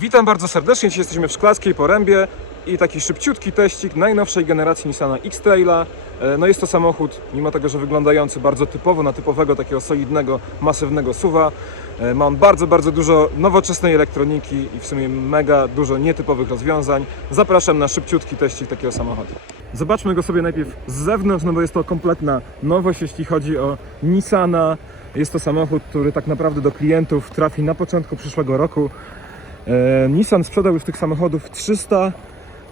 Witam bardzo serdecznie, dzisiaj jesteśmy w Szklarskiej Porębie i taki szybciutki teścik najnowszej generacji Nissana X-Traila. E, No jest to samochód, mimo tego, że wyglądający bardzo typowo na typowego, takiego solidnego, masywnego suwa. E, Ma on bardzo, bardzo dużo nowoczesnej elektroniki i w sumie mega dużo nietypowych rozwiązań. Zapraszam na szybciutki teścik takiego samochodu. Zobaczmy go sobie najpierw z zewnątrz, no bo jest to kompletna nowość, jeśli chodzi o Nissana. Jest to samochód, który tak naprawdę do klientów trafi na początku przyszłego roku. E, Nissan sprzedał już tych samochodów 300.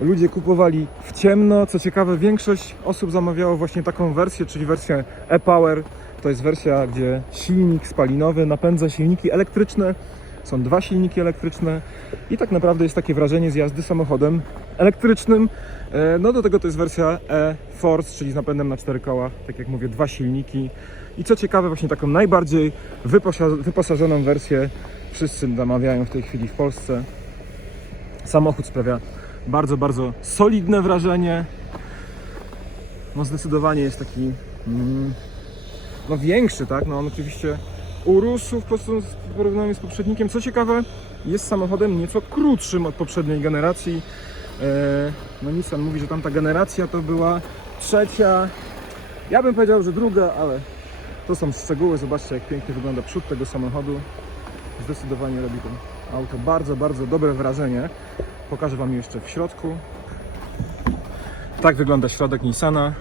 Ludzie kupowali w ciemno. Co ciekawe, większość osób zamawiało właśnie taką wersję, czyli wersję e-Power. To jest wersja, gdzie silnik spalinowy napędza silniki elektryczne. Są dwa silniki elektryczne i tak naprawdę jest takie wrażenie z jazdy samochodem elektrycznym. E, No do tego to jest wersja e-Force, czyli z napędem na cztery koła. Tak jak mówię, dwa silniki. I co ciekawe, właśnie taką najbardziej wyposa- wyposażoną wersję wszyscy zamawiają w tej chwili w Polsce. Samochód sprawia bardzo, bardzo solidne wrażenie. No zdecydowanie jest taki mm, no większy, tak? No on oczywiście urósł w porównaniu z poprzednikiem. Co ciekawe, jest samochodem nieco krótszym od poprzedniej generacji. E, No Nissan mówi, że tamta generacja to była trzecia. Ja bym powiedział, że druga, ale to są szczegóły. Zobaczcie, jak pięknie wygląda przód tego samochodu. Zdecydowanie robi to auto bardzo, bardzo dobre wrażenie. Pokażę Wam jeszcze w środku. Tak wygląda środek Nissana.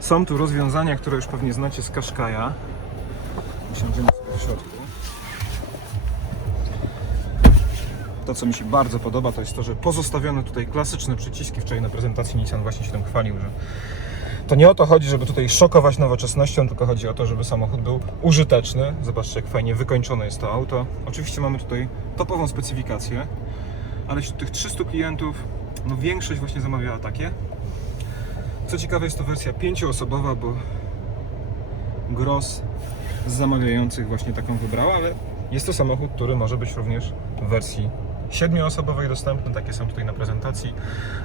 Są tu rozwiązania, które już pewnie znacie z Qashqai'a. Usiądziemy sobie w środku. To, co mi się bardzo podoba, to jest to, że pozostawiono tutaj klasyczne przyciski. Wczoraj na prezentacji Nissan właśnie się tym chwalił, że to nie o to chodzi, żeby tutaj szokować nowoczesnością, tylko chodzi o to, żeby samochód był użyteczny. Zobaczcie, jak fajnie wykończone jest to auto. Oczywiście mamy tutaj topową specyfikację, ale wśród tych 300 klientów, no większość właśnie zamawiała takie. Co ciekawe, jest to wersja pięcioosobowa, bo gros z zamawiających właśnie taką wybrała, ale jest to samochód, który może być również w wersji siedmioosobowej dostępny. Takie są tutaj na prezentacji,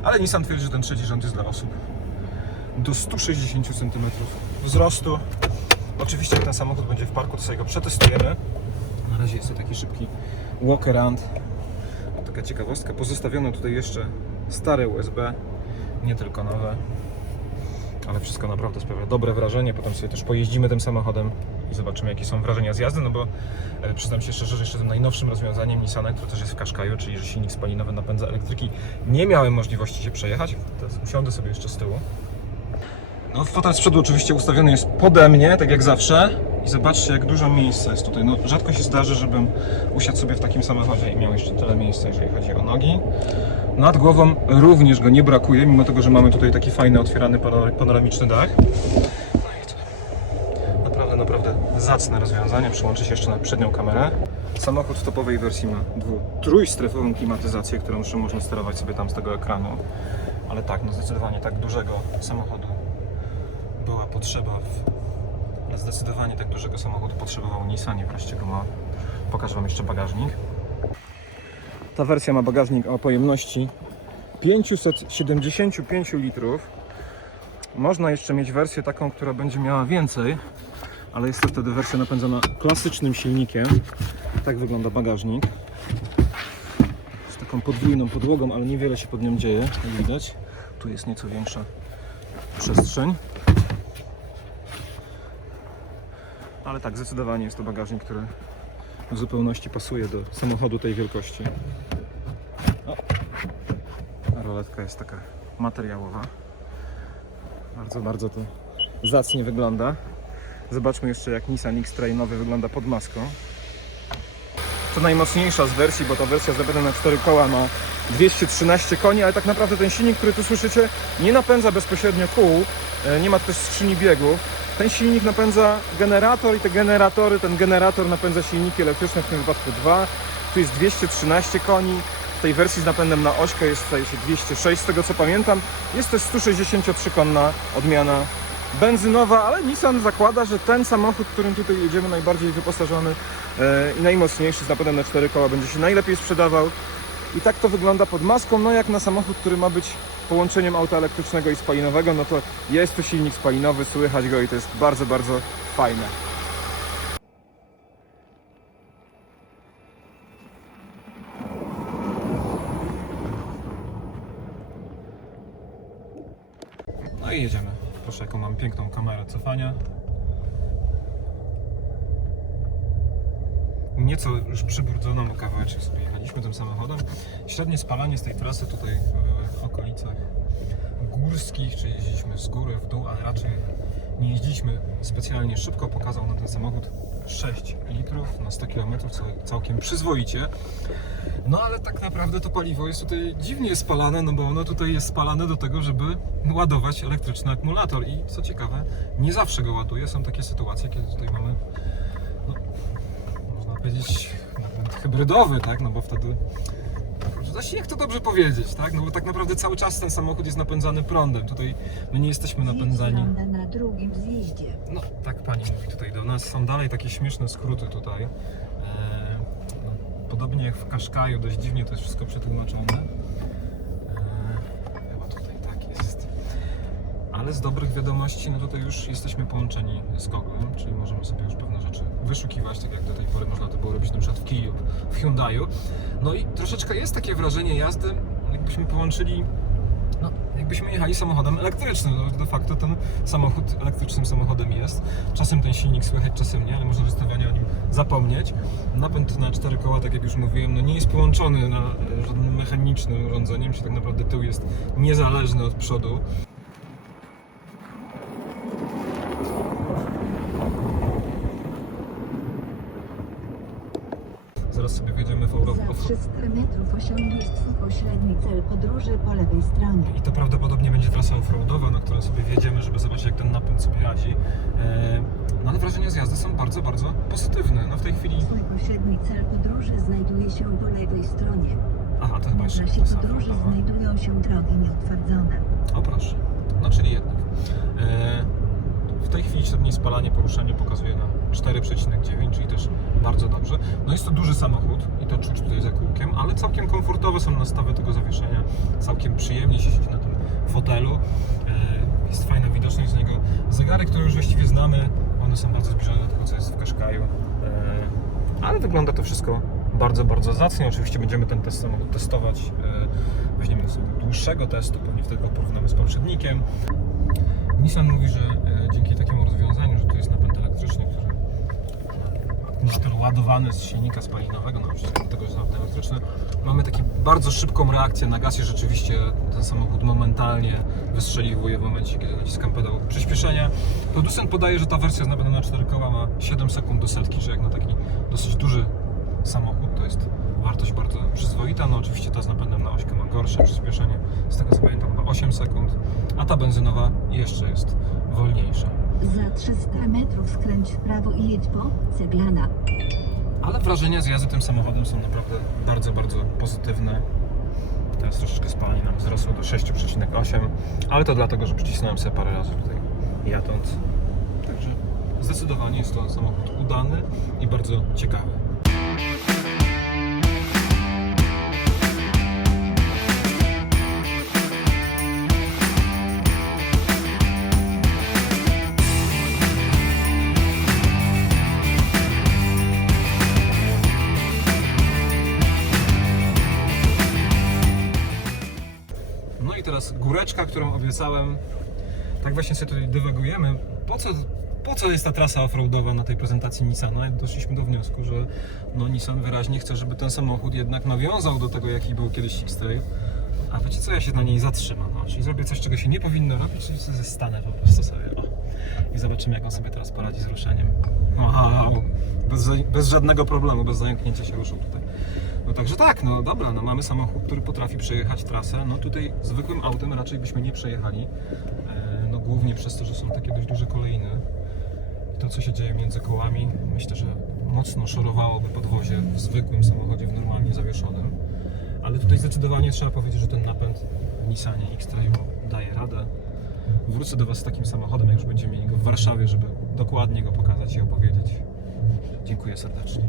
ale Nissan twierdzi, że ten trzeci rząd jest dla osób do 160 cm wzrostu. Oczywiście ten samochód będzie w parku, to sobie go przetestujemy. Na razie jest to taki szybki walk around. Taka ciekawostka. Pozostawiono tutaj jeszcze stare USB, nie tylko nowe. Ale wszystko naprawdę sprawia dobre wrażenie. Potem sobie też pojeździmy tym samochodem i zobaczymy jakie są wrażenia z jazdy, no bo e, przyznam się szczerze, że jeszcze tym najnowszym rozwiązaniem Nissana, które też jest w Qashqaiu, czyli że silnik spalinowy napędza elektryki, nie miałem możliwości się przejechać. Teraz usiądę sobie jeszcze z tyłu. No, fotel z przodu oczywiście ustawiony jest pode mnie, tak jak zawsze. I zobaczcie, jak dużo miejsca jest tutaj. No, rzadko się zdarzy, żebym usiadł sobie w takim samochodzie i miał jeszcze tyle miejsca, jeżeli chodzi o nogi. Nad głową również go nie brakuje, mimo tego, że mamy tutaj taki fajny, otwierany panor- panoramiczny dach. No i naprawdę, naprawdę zacne rozwiązanie. Przyłączę się jeszcze na przednią kamerę. Samochód w topowej wersji ma trójstrefową klimatyzację, którą jeszcze można sterować sobie tam z tego ekranu. Ale tak, no zdecydowanie tak dużego samochodu była potrzeba w... Zdecydowanie tak dużego samochodu potrzebował Nissan i wreszcie go ma. Pokażę Wam jeszcze bagażnik. Ta wersja ma bagażnik o pojemności 575 litrów. Można jeszcze mieć wersję taką, która będzie miała więcej, ale jest to wtedy wersja napędzana klasycznym silnikiem. Tak wygląda bagażnik. Z taką podwójną podłogą, ale niewiele się pod nią dzieje, jak widać. Tu jest nieco większa przestrzeń. Ale tak, zdecydowanie jest to bagażnik, który w zupełności pasuje do samochodu tej wielkości. O, roletka jest taka materiałowa. Bardzo, bardzo to zacnie wygląda. Zobaczmy jeszcze jak Nissan X-Trail nowy wygląda pod maską. To najmocniejsza z wersji, bo ta wersja z napędem na 4 koła ma 213 koni, ale tak naprawdę ten silnik, który tu słyszycie, nie napędza bezpośrednio kół, e, nie ma też skrzyni biegów. Ten silnik napędza generator i te generatory, ten generator napędza silniki elektryczne, w tym wypadku dwa. Tu jest 213 koni. W tej wersji z napędem na ośkę jest staje się 206, z tego co pamiętam. Jest też 163-konna odmiana benzynowa, ale Nissan zakłada, że ten samochód, którym tutaj jedziemy, najbardziej wyposażony e, i najmocniejszy z napędem na 4 koła będzie się najlepiej sprzedawał. I tak to wygląda pod maską, no jak na samochód, który ma być połączeniem auta elektrycznego i spalinowego, no to jest tu silnik spalinowy, słychać go i to jest bardzo, bardzo fajne. No i jedziemy. Proszę, jaką mam piękną kamerę cofania. Nieco już przybrudzoną, bo kawałeczek sobie jechaliśmy tym samochodem. Średnie spalanie z tej trasy tutaj w okolicach górskich, czyli jeździliśmy z góry w dół, ale raczej nie jeździliśmy specjalnie szybko. Pokazał nam ten samochód 6 litrów na 100 km, co całkiem przyzwoicie. No ale tak naprawdę to paliwo jest tutaj dziwnie spalane, no bo ono tutaj jest spalane do tego, żeby ładować elektryczny akumulator i co ciekawe, nie zawsze go ładuje. Są takie sytuacje, kiedy tutaj mamy, powiedzieć, napęd hybrydowy, tak, no bo wtedy Właściwie jak to dobrze powiedzieć, tak? No bo tak naprawdę cały czas ten samochód jest napędzany prądem. Tutaj my nie jesteśmy napędzani. Na drugim zjeździe. No, tak pani mówi tutaj do nas. Są dalej takie śmieszne skróty tutaj. Eee, no, podobnie jak w Kaszkaju, dość dziwnie to jest wszystko przetłumaczone. Eee, chyba tutaj tak jest. Ale z dobrych wiadomości, no tutaj już jesteśmy połączeni z Googlem, czyli możemy sobie już pewne wyszukiwać, tak jak do tej pory można to było robić na przykład w Kiju, w Hyundaiu. No i troszeczkę jest takie wrażenie jazdy, jakbyśmy połączyli no, jakbyśmy jechali samochodem elektrycznym. No, de facto ten samochód elektrycznym samochodem jest. Czasem ten silnik słychać, czasem nie, ale można zdecydowanie o nim zapomnieć. Napęd na cztery koła, tak jak już mówiłem, no nie jest połączony na e, żadnym mechanicznym urządzeniem, czyli tak naprawdę tył jest niezależny od przodu. Zaraz sobie wjedziemy w Euro- Za w 300 metrów osiągniesz twój pośredni cel podróży po lewej stronie. I to prawdopodobnie będzie trasa offroadowa, na którą sobie wjedziemy, żeby zobaczyć jak ten napęd sobie radzi. E, No ale wrażenia z jazdy są bardzo, bardzo pozytywne. No w tej chwili... Twój pośredni cel podróży znajduje się po lewej stronie. Aha, to chyba W jeszcze trasie trasa podróży znajdują się drogi nieutwardzone. O proszę. No czyli jednak. E, w tej chwili średnie spalanie, poruszanie pokazuje nam 4,9, czyli też bardzo dobrze. No jest to duży samochód i to czuć tutaj za kółkiem, ale całkiem komfortowe są nastawy tego zawieszenia. Całkiem przyjemnie się siedzi na tym fotelu. E, jest fajna widoczność z niego. Zegary, które już właściwie znamy, one są bardzo zbliżone do tego, co jest w Qashqaiu. E, ale wygląda to wszystko bardzo, bardzo zacnie. Oczywiście będziemy ten test samochód testować. E, weźmiemy sobie dłuższego testu, pewnie wtedy go porównamy z poprzednikiem. Nissan mówi, że e, dzięki takiemu rozwiązaniu, że to jest napęd elektryczny, który akumulator ładowany z silnika spalinowego, no do tego jest napęd elektryczny, mamy taką bardzo szybką reakcję na gaz i rzeczywiście ten samochód momentalnie wystrzeliwuje w momencie, kiedy naciskam pedał przyspieszenia. Producent podaje, że ta wersja z napędem na 4 koła ma 7 sekund do setki, że jak na taki dosyć duży samochód jest wartość bardzo przyzwoita. No oczywiście ta z napędem na ośkę ma gorsze przyspieszenie, z tego co pamiętam chyba 8 sekund, a ta benzynowa jeszcze jest wolniejsza. Za 300 metrów skręć w prawo i jedź po Ceglana. Ale wrażenia z jazdy tym samochodem są naprawdę bardzo, bardzo pozytywne. Teraz troszeczkę spalanie nam wzrosło do 6,8, ale to dlatego, że przycisnąłem sobie parę razy tutaj jadąc. Także zdecydowanie jest to samochód udany i bardzo ciekawy. Teraz góreczka, którą obiecałem. Tak właśnie sobie tutaj dywagujemy. Po co, po co jest ta trasa offroadowa na tej prezentacji Nissana? Doszliśmy do wniosku, że no Nissan wyraźnie chce, żeby ten samochód jednak nawiązał do tego, jaki był kiedyś X-Trail. A wiecie co, ja się na niej zatrzymam. No, czyli zrobię coś, czego się nie powinno robić, czyli sobie stanę po prostu sobie. O. I zobaczymy, jak on sobie teraz poradzi z ruszeniem. Wow! Bez, bez żadnego problemu, bez zająknięcia się ruszył tutaj. No także tak, no dobra, no mamy samochód, który potrafi przejechać trasę. No tutaj zwykłym autem raczej byśmy nie przejechali. E, No głównie przez to, że są takie dość duże. I to, co się dzieje między kołami, myślę, że mocno szorowałoby podwozie w zwykłym samochodzie, w normalnie zawieszonym. Ale tutaj zdecydowanie trzeba powiedzieć, że ten napęd w Nissanie X-Trail daje radę. Wrócę do Was z takim samochodem, jak już będziemy mieli go w Warszawie, żeby dokładnie go pokazać i opowiedzieć. Dziękuję serdecznie.